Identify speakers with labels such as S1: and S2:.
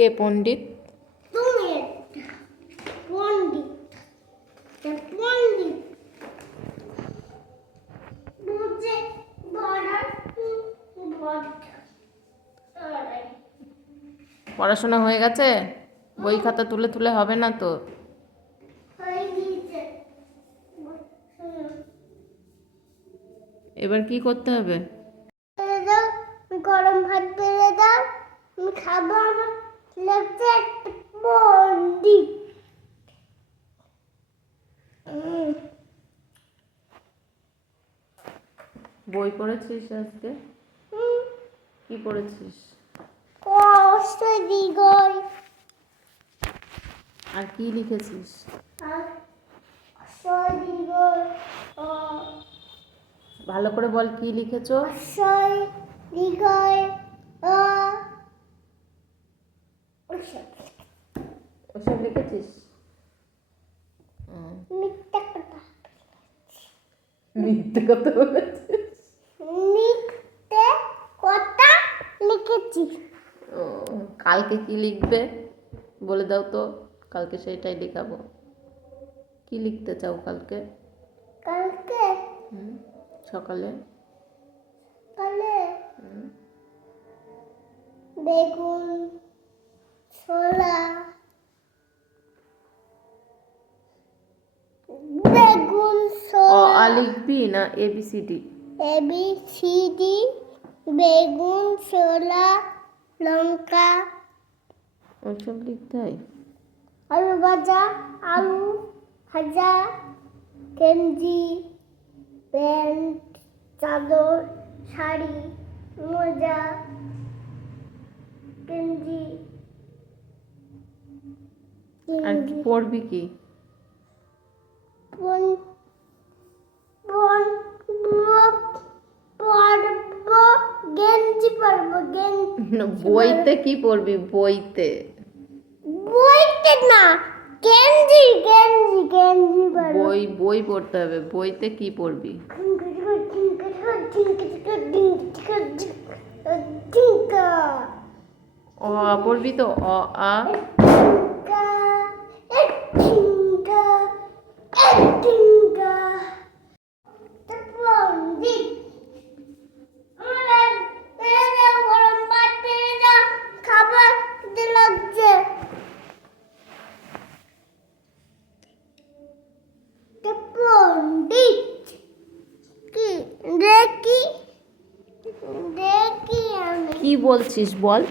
S1: কে পণ্ডিত? পড়াশোনা হয়ে গেছে? বই খাতা তুলে তুলে হবে না তো? এবার কি করতে হবে?
S2: গরম ভাত বেড়ে দাও খাব আমার। একটা
S1: বই পড়েছিস আজকে?
S2: উম,
S1: কি পড়েছিস? আর কি লিখেছিস? ভালো করে বল কি লিখেছো
S2: অসয় দিগই ও ওসব
S1: ওসব লিখেছিস
S2: মিথ্যা কথা
S1: মিথ্যে কথা বলেছিস?
S2: মিথ্যে কথা লিখেছি
S1: ও, কালকে কি লিখবে? বলে দাও তো কালকে সেটাই লেখাবো কি লিখতে চাও কালকে?
S2: কালকে?
S1: সকালে।
S2: কালে বেগুন ছোলা
S1: লিখবি না A B C D
S2: A B C D বেগুন ছোলা লঙ্কা।
S1: ওইসব লিখতে হয়?
S2: আলু ভাজা আলু ভাজা গেঞ্জি প্যান্ট চাদর শাড়ি মোজা গেঞ্জি
S1: আর কি পড়বি কি? বইতে কি পড়বি বইতে
S2: বইতে না গেঞ্জি গেঞ্জি গেঞ্জি
S1: বই বই পড়তে হবে বইতে কি পড়বি অ পড়বি তো অ আ
S2: খাবার লাগছে পণ্ডিত কি দেখি দেখি আমি
S1: কি বলছিস বল?